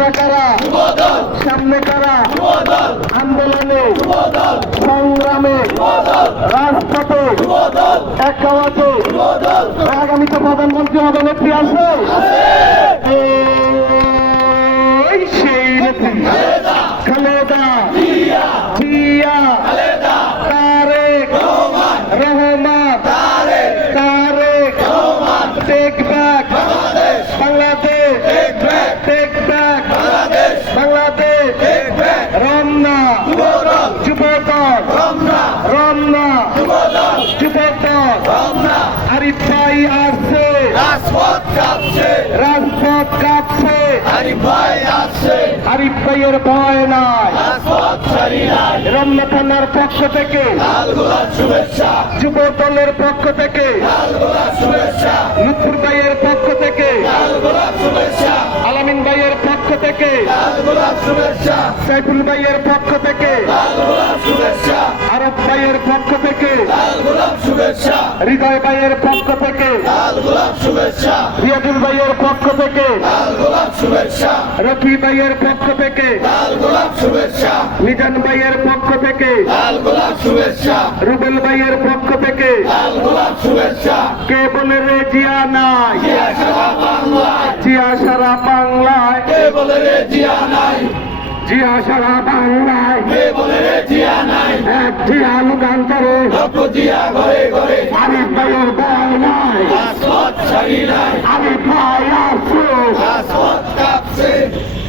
আমরা কারা, সামনে কারা, আন্দোলনে, সংগ্রামে, রাজপথে, এক আওয়াজে আগামীতে প্রধানমন্ত্রী হবে নেত্রী আছে। এই সেই নেত্রী Khaleda Zia, Tarique Rahman, take back Bangladesh, take back Bangladesh, Ramna Jubo Dal, Ramna Jubo Dal, Arif ভাই আসছে, রাজপথ কাঁপছে, আরিফ ভাইয়ের ভয় নাই, রমনা থানার পক্ষ থেকে, যুব দলের পক্ষ থেকে, লুৎফুর ভাইয়ের পক্ষ থেকে, আলামিন ভাইয়ের পক্ষ থেকে, সাইফুল ভাইয়ের পক্ষ থেকে, আরব ভাইয়ের পক্ষ থেকে, হৃদয় ভাইয়ের পক্ষ থেকে, রিয়াজুল ভাইয়ের পক্ষ থেকে, রফি ভাইয়ের পক্ষ থেকে, মিজান ভাইয়ের পক্ষ থেকে, রুবেল ভাইয়ের পক্ষ থেকে, কে বলে রে জিয়া নাই, জিয়া সারা বাংলায়, জিয়া সারা বাংলায়, এক জিয়া লুকান্তরে, আরিফ ভাইয়ের ভয় নাই, আরিফ ভাই আসছে।